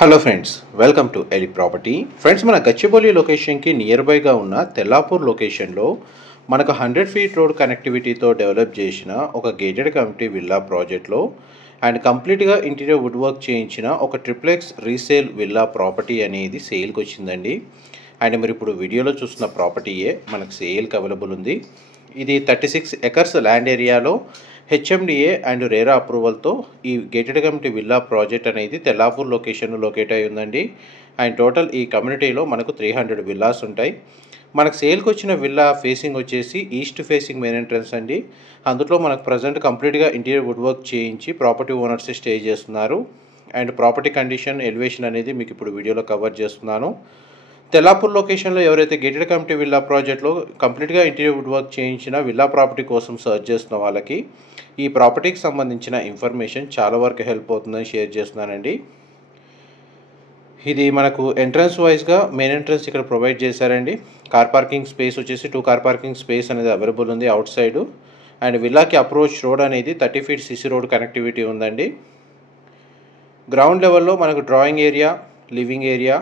Hello friends, welcome to ఎలి property. Friends, మన గచ్చిబౌలి లొకేషన్కి నియర్ బైగా ఉన్న తెల్లాపూర్ లొకేషన్లో మనకు 100 ఫీట్ రోడ్ కనెక్టివిటీతో డెవలప్ చేసిన ఒక గేటెడ్ కమ్యూనిటీ విల్లా ప్రాజెక్ట్లో అండ్ కంప్లీట్గా ఇంటీరియర్ వుడ్ వర్క్ చేయించిన ఒక ట్రిప్లెక్స్ రీసేల్ విల్లా ప్రాపర్టీ అనేది సేల్కి వచ్చిందండి. అండ్ మీరు ఇప్పుడు వీడియోలో చూస్తున్న ప్రాపర్టీయే మనకు సేల్కి అవైలబుల్ ఉంది. ఇది 36 ఎకర్స్ ల్యాండ్ ఏరియాలో హెచ్ఎండిఏ అండ్ రేరా అప్రూవల్తో ఈ గేటెడ్ కమ్యూనిటీ విల్లా ప్రాజెక్ట్ అనేది తెల్లాపూర్ లొకేషన్లో లొకేట్ అయి ఉందండి. అండ్ టోటల్ ఈ కమ్యూనిటీలో మనకు 300 విల్లాస్ ఉంటాయి. మనకు సేల్కి వచ్చిన విల్లా ఫేసింగ్ వచ్చేసి ఈస్ట్ ఫేసింగ్ మెయిన్ ఎంట్రన్స్ అండి. అందులో మనకు ప్రజెంట్ కంప్లీట్గా ఇంటీరియర్ వుడ్ వర్క్ చేయించి ప్రాపర్టీ ఓనర్స్ స్టే చేస్తున్నారు. అండ్ ప్రాపర్టీ కండిషన్, ఎలివేషన్ అనేది మీకు ఇప్పుడు వీడియోలో కవర్ చేస్తున్నాను. తెల్లాపూర్ లొకేషన్లో ఎవరైతే గేటెడ్ కమ్యూనిటీ విల్లా ప్రాజెక్ట్లో కంప్లీట్గా ఇంటీరియర్ వుడ్ వర్క్ చేయించిన విల్లా ప్రాపర్టీ కోసం సర్చ్ చేస్తున్న వాళ్ళకి ఈ ప్రాపర్టీకి సంబంధించిన ఇన్ఫర్మేషన్ చాలా వరకు హెల్ప్ అవుతుందని షేర్ చేస్తున్నానండి. ఇది మనకు ఎంట్రన్స్ వైజ్గా మెయిన్ ఎంట్రన్స్ ఇక్కడ ప్రొవైడ్ చేశారండి. కార్ పార్కింగ్ స్పేస్ వచ్చేసి 2 కార్ పార్కింగ్ స్పేస్ అనేది అవైలబుల్ ఉంది అవుట్ సైడ్. అండ్ విల్లాకి అప్రోచ్ రోడ్ అనేది 30 feet CC road connectivity ground. గ్రౌండ్ లెవెల్లో మనకు drawing area, living area,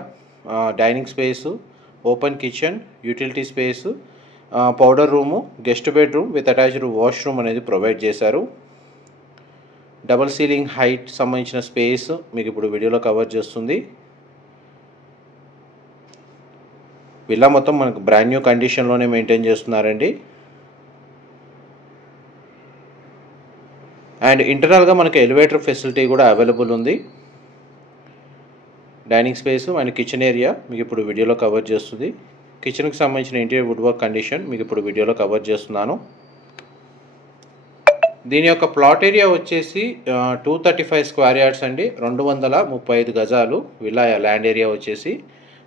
dining space, open kitchen, utility space, powder room, guest bedroom with attached washroom అనేది provide చేశారు. Double ceiling height సంబంధించిన space మీకు ఇప్పుడు వీడియోలో కవర్ చేస్తుంది. విల్లా మొత్తం మనకు బ్రాండ్ న్యూ కండిషన్లోనే మెయింటైన్ చేస్తున్నారండి. అండ్ ఇంటర్నల్గా మనకు ఎలివేటర్ ఫెసిలిటీ కూడా అవైలబుల్ ఉంది. Dining space and kitchen area మీకు ఇప్పుడు వీడియోలో కవర్ చేస్తుంది. కిచెన్కి సంబంధించిన ఇంటీరియర్ వుడ్ వర్క్ కండిషన్ మీకు ఇప్పుడు వీడియోలో కవర్ చేస్తున్నాను. దీని యొక్క ప్లాట్ ఏరియా వచ్చేసి 235 స్క్వేర్ యార్డ్స్ అండి. 235 గజాలు విల్లా ల్యాండ్ ఏరియా వచ్చేసి.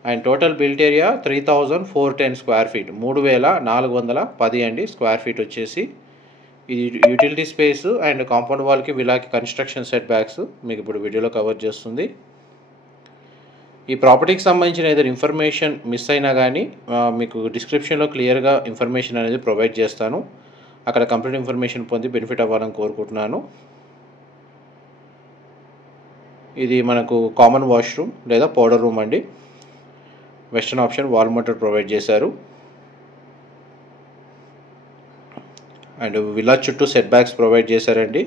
And total built area 3410 square feet, 3410 అండి స్క్వేర్ ఫీట్ వచ్చేసి. ఇది యూటిలిటీ స్పేస్ అండ్ కాంపౌండ్ వాల్కి విల్లాకి కన్స్ట్రక్షన్ సెట్ బ్యాక్స్ మీకు ఇప్పుడు వీడియోలో కవర్ చేస్తుంది. ఈ ప్రాపర్టీకి సంబంధించిన ఏదైనా ఇన్ఫర్మేషన్ మిస్ అయినా కానీ మీకు డిస్క్రిప్షన్లో క్లియర్గా ఇన్ఫర్మేషన్ అనేది ప్రొవైడ్ చేస్తాను. అక్కడ కంప్లీట్ ఇన్ఫర్మేషన్ పొంది బెనిఫిట్ అవ్వాలని కోరుకుంటున్నాను. ఇది మనకు కామన్ వాష్రూమ్ లేదా పౌడర్ రూమ్ అండి. Western option wall motor provide చేశారు. అండ్ విల్లా చుట్టూ సెట్ బ్యాక్స్ ప్రొవైడ్ చేశారండి.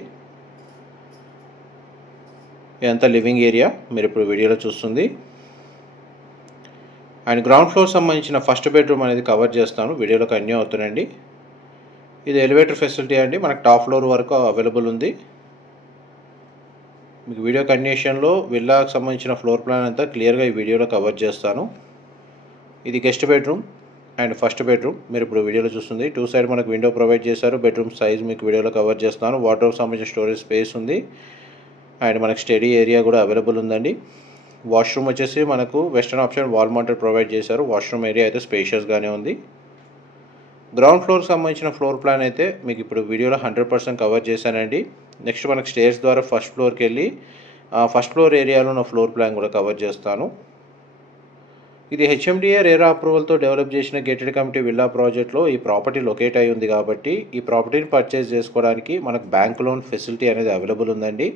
ఇదంతా లివింగ్ ఏరియా మీరు ఇప్పుడు వీడియోలో చూస్తుంది. అండ్ గ్రౌండ్ ఫ్లోర్ సంబంధించిన ఫస్ట్ బెడ్రూమ్ అనేది కవర్ చేస్తాను, వీడియోలో కంటిన్యూ అవుతానండి. ఇది ఎలివేటర్ ఫెసిలిటీ అండి, మనకు టాప్ ఫ్లోర్ వరకు అవైలబుల్ ఉంది. మీకు వీడియో కండిషన్లో విల్లాకు సంబంధించిన ఫ్లోర్ ప్లాన్ అంతా క్లియర్గా ఈ వీడియోలో కవర్ చేస్తాను. ఇది guest bedroom and first bedroom మీరు ఇప్పుడు వీడియోలో చూస్తుంది. 2 సైడ్ మనకు విండో ప్రొవైడ్ చేశారు. బెడ్రూమ్ సైజ్ మీకు వీడియోలో కవర్ చేస్తాను. వార్డ్రోబ్ సంబంధించిన స్టోరేజ్ స్పేస్ ఉంది. అండ్ మనకు స్టడీ ఏరియా కూడా అవైలబుల్ ఉందండి. వాష్రూమ్ వచ్చేసి మనకు western option wall mounted provide చేశారు. వాష్రూమ్ ఏరియా అయితే స్పేషియస్గానే ఉంది. గ్రౌండ్ ఫ్లోర్కి సంబంధించిన ఫ్లోర్ ప్లాన్ అయితే మీకు ఇప్పుడు వీడియోలో 100% కవర్ చేశానండి. నెక్స్ట్ మనకు స్టేర్స్ ద్వారా ఫస్ట్ ఫ్లోర్కి వెళ్ళి ఫస్ట్ ఫ్లోర్ ఏరియాలో ఉన్న ఫ్లోర్ ప్లాన్ కూడా కవర్ చేస్తాను. ఇది హెచ్ఎండిఏ రేరా అప్రూవల్తో డెవలప్ చేసిన గేటెడ్ కమ్యూనిటీ విల్లా ప్రాజెక్ట్లో ఈ ప్రాపర్టీ లొకేట్ అయి ఉంది కాబట్టి ఈ ప్రాపర్టీని పర్చేస్ చేసుకోవడానికి మనకు బ్యాంక్ లోన్ ఫెసిలిటీ అనేది అవైలబుల్ ఉందండి.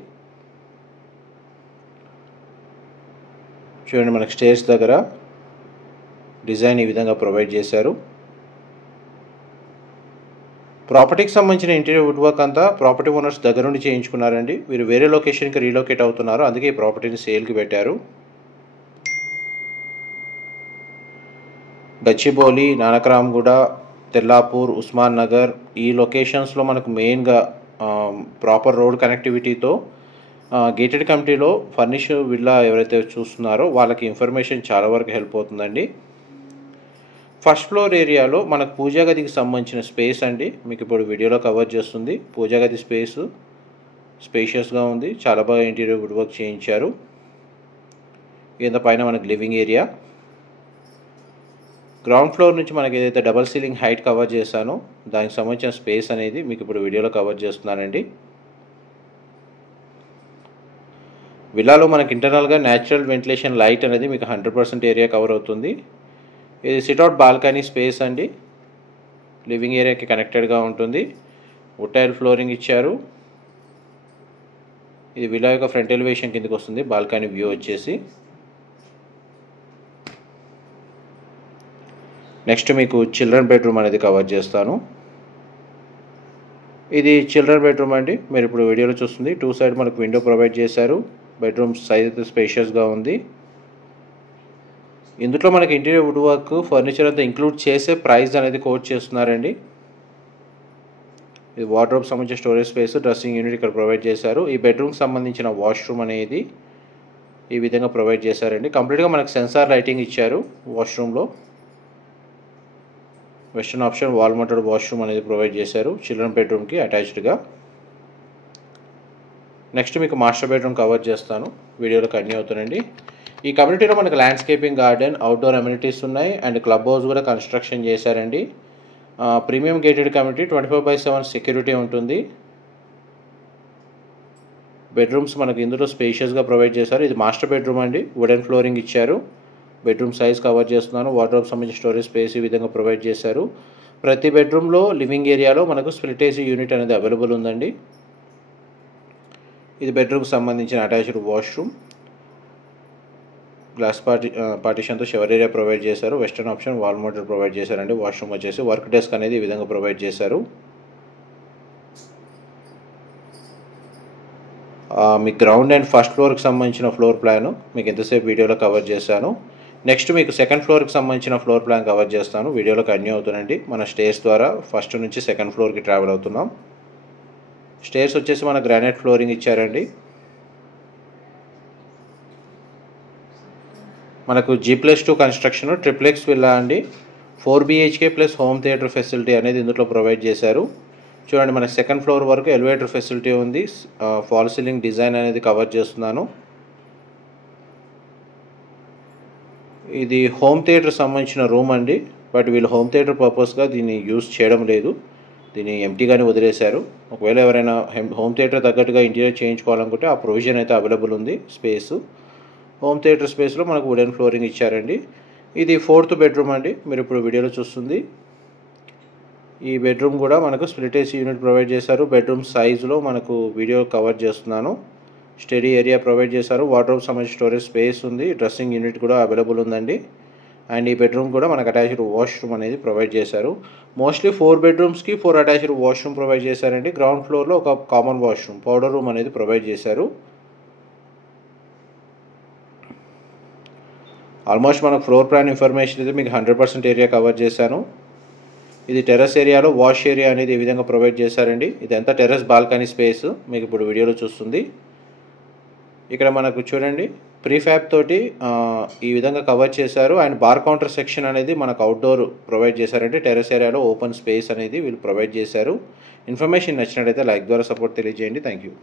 చూడండి, మనకు స్టేర్స్ దగ్గర డిజైన్ ఈ విధంగా ప్రొవైడ్ చేశారు. ప్రాపర్టీకి సంబంధించిన ఇంటీరియర్ వుడ్ వర్క్ అంతా ప్రాపర్టీ ఓనర్స్ దగ్గర నుండి చేయించుకున్నారండి. వీరు వేరే లొకేషన్కి రీలొకేట్ అవుతున్నారు, అందుకే ఈ ప్రాపర్టీని సేల్కి పెట్టారు. గచ్చిబౌలి, నానక్రామ్గూడ, తెల్లాపూర్, ఉస్మాన్ నగర్ ఈ లొకేషన్స్లో మనకు మెయిన్గా ప్రాపర్ రోడ్ కనెక్టివిటీతో గేటెడ్ కమ్యూనిటీలో ఫర్నిష్ విల్లా ఎవరైతే చూస్తున్నారో వాళ్ళకి ఇన్ఫర్మేషన్ చాలా వరకు హెల్ప్ అవుతుందండి. ఫస్ట్ ఫ్లోర్ ఏరియాలో మనకు పూజా గదికి సంబంధించిన స్పేస్ అండి మీకు ఇప్పుడు వీడియోలో కవర్ చేస్తుంది. పూజా గది స్పేస్ స్పేషియస్గా ఉంది, చాలా బాగా ఇంటీరియర్ వుడ్ వర్క్ చేయించారు. కింద పైన మనకు లివింగ్ ఏరియా. గ్రౌండ్ ఫ్లోర్ నుంచి మనకి ఏదైతే డబల్ సీలింగ్ హైట్ కవర్ చేశానో దానికి సంబంధించిన స్పేస్ అనేది మీకు ఇప్పుడు వీడియోలో కవర్ చేస్తున్నానండి. విల్లాలో మనకి ఇంటర్నల్గా న్యాచురల్ వెంటిలేషన్ లైట్ అనేది మీకు 100% ఏరియా కవర్ అవుతుంది. ఇది సిట్అవుట్ బాల్కనీ స్పేస్ అండి, లివింగ్ ఏరియాకి కనెక్టెడ్గా ఉంటుంది. వుడ్ టైల్ ఫ్లోరింగ్ ఇచ్చారు. ఇది విల్లా యొక్క ఫ్రంట్ ఎలివేషన్ కిందకి వస్తుంది. బాల్కనీ వ్యూ వచ్చేసి నెక్స్ట్ మీకు చిల్డ్రన్ బెడ్రూమ్ అనేది కవర్ చేస్తాను. ఇది చిల్డ్రన్ బెడ్రూమ్ అండి. మీరు ఇప్పుడు వీడియోలో చూస్తుంది 2 సైడ్ మనకు విండో ప్రొవైడ్ చేశారు. బెడ్రూమ్ సైజ్ అయితే స్పేషియస్గా ఉంది. ఇందులో మనకి ఇంటీరియర్ వుడ్ వర్క్ ఫర్నిచర్ అంతా ఇంక్లూడ్ చేసే ప్రైస్ అనేది కోట్ చేస్తున్నారండి. ఇది వార్డ్రోబ్ సంబంధించిన స్టోరేజ్ స్పేస్, డ్రెస్సింగ్ యూనిట్ ఇక్కడ ప్రొవైడ్ చేశారు. ఈ బెడ్రూమ్కి సంబంధించిన వాష్రూమ్ అనేది ఈ విధంగా ప్రొవైడ్ చేశారండి. కంప్లీట్గా మనకు సెన్సార్ లైటింగ్ ఇచ్చారు. వాష్రూమ్లో western option wall mounted washroom అనేది ప్రొవైడ్ చేశారు చిల్డ్రన్ బెడ్రూమ్కి అటాచ్డ్గా. నెక్స్ట్ మీకు మాస్టర్ బెడ్రూమ్ కవర్ చేస్తాను. వీడియోలో కంటిన్యూ అవుతానండి. ఈ కమ్యూనిటీలో మనకు ల్యాండ్స్కేపింగ్ గార్డెన్, అవుట్డోర్ అమ్యూనిటీస్ ఉన్నాయి అండ్ క్లబ్ హౌస్ కూడా కన్స్ట్రక్షన్ చేశారండి. ప్రీమియం గేటెడ్ కమ్యూనిటీ 24/7 సెక్యూరిటీ ఉంటుంది. బెడ్రూమ్స్ మనకు ఇందులో స్పేషియస్గా ప్రొవైడ్ చేశారు. ఇది మాస్టర్ బెడ్రూమ్ అండి. వుడెన్ ఫ్లోరింగ్ ఇచ్చారు. బెడ్రూమ్ సైజ్ కవర్ చేస్తున్నాను. వార్డ్రోబ్ సంబంధించిన స్టోరేజ్ స్పేస్ ఈ విధంగా ప్రొవైడ్ చేశారు. ప్రతి బెడ్రూమ్లో లివింగ్ ఏరియాలో మనకు స్ప్లిట్ ఏసీ యూనిట్ అనేది అవైలబుల్ ఉందండి. ఇది బెడ్రూమ్కి సంబంధించిన అటాచ్డ్ వాష్రూమ్. గ్లాస్ పార్టీషన్తో షవర్ ఏరియా ప్రొవైడ్ చేశారు. Western option wall mounted provide చేశారండి. వాష్రూమ్ వచ్చేసి వర్క్ డెస్క్ అనేది ఈ విధంగా ప్రొవైడ్ చేశారు. మీ గ్రౌండ్ అండ్ ఫస్ట్ ఫ్లోర్కి సంబంధించిన ఫ్లోర్ ప్లాన్ మీకు ఎంతసేపు వీడియోలో కవర్ చేశాను. నెక్స్ట్ మీకు సెకండ్ ఫ్లోర్కి సంబంధించిన ఫ్లోర్ ప్లాన్ కవర్ చేస్తాను. వీడియోలో కంటిన్యూ అవుతానండి. మన స్టేర్స్ ద్వారా ఫస్ట్ నుంచి సెకండ్ ఫ్లోర్కి ట్రావెల్ అవుతున్నాం. స్టేర్స్ వచ్చేసి మన గ్రానైట్ ఫ్లోరింగ్ ఇచ్చారండి. మనకు G+2 కన్స్ట్రక్షన్ ట్రిప్లెక్స్ విల్లా అండి. 4 BHK plus home theatre facility అనేది ఇందులో ప్రొవైడ్ చేశారు. చూడండి మనకి సెకండ్ ఫ్లోర్ వరకు ఎలివేటర్ ఫెసిలిటీ ఉంది. ఫాల్ సీలింగ్ డిజైన్ అనేది కవర్ చేస్తున్నాను. ఇది హోమ్ థియేటర్ సంబంధించిన రూమ్ అండి. బట్ వీళ్ళు హోమ్ థియేటర్ పర్పస్గా దీన్ని యూజ్ చేయడం లేదు. దీన్ని ఎంటీగానే వదిలేశారు. ఒకవేళ ఎవరైనా హోమ్ థియేటర్ తగ్గట్టుగా ఇంటీరియర్ చేయించుకోవాలనుకుంటే ఆ ప్రొవిజన్ అయితే అవైలబుల్ ఉంది. స్పేస్ హోమ్ థియేటర్ స్పేస్లో మనకు వుడెన్ ఫ్లోరింగ్ ఇచ్చారండి. ఇది 4th బెడ్రూమ్ అండి. మీరు ఇప్పుడు వీడియోలో చూస్తుంది. ఈ బెడ్రూమ్ కూడా మనకు స్ప్లిట్ ఏసీ యూనిట్ ప్రొవైడ్ చేశారు. బెడ్రూమ్ సైజులో మనకు వీడియో కవర్ చేస్తున్నాను. స్టడీ ఏరియా ప్రొవైడ్ చేశారు. వార్డ్రోబ్ సంబంధించిన స్టోరేజ్ స్పేస్ ఉంది. డ్రెస్సింగ్ యూనిట్ కూడా అవైలబుల్ ఉందండి. అండ్ ఈ బెడ్రూమ్ కూడా మనకు అటాచ్డ్ వాష్రూమ్ అనేది ప్రొవైడ్ చేశారు. మోస్ట్లీ 4 బెడ్రూమ్స్కి 4 అటాచ్డ్ వాష్రూమ్ ప్రొవైడ్ చేశారండి. గ్రౌండ్ ఫ్లోర్లో ఒక కామన్ వాష్రూమ్, పౌడర్ రూమ్ అనేది ప్రొవైడ్ చేశారు. ఆల్మోస్ట్ మనకు ఫ్లోర్ ప్లాన్ ఇన్ఫర్మేషన్ అయితే మీకు 100% ఏరియా కవర్ చేశాను. ఇది టెర్రస్ ఏరియాలో వాష్ ఏరియా అనేది ఈ విధంగా ప్రొవైడ్ చేశారండి. ఇదంతా టెర్రస్ బాల్కనీ స్పేస్ మీకు ఇప్పుడు వీడియోలో చూస్తుంది. ఇక్కడ మనకు చూడండి ప్రీఫ్యాబ్ తోటి ఈ విధంగా కవర్ చేశారు. అండ్ బార్ కౌంటర్ సెక్షన్ అనేది మనకు అవుట్డోర్ ప్రొవైడ్ చేశారంటే టెర్రస్ ఏరియాలో ఓపెన్ స్పేస్ అనేది వీళ్ళు ప్రొవైడ్ చేశారు. ఇన్ఫర్మేషన్ నచ్చినట్లయితే లైక్ ద్వారా సపోర్ట్ తెలియజేయండి. Thank you.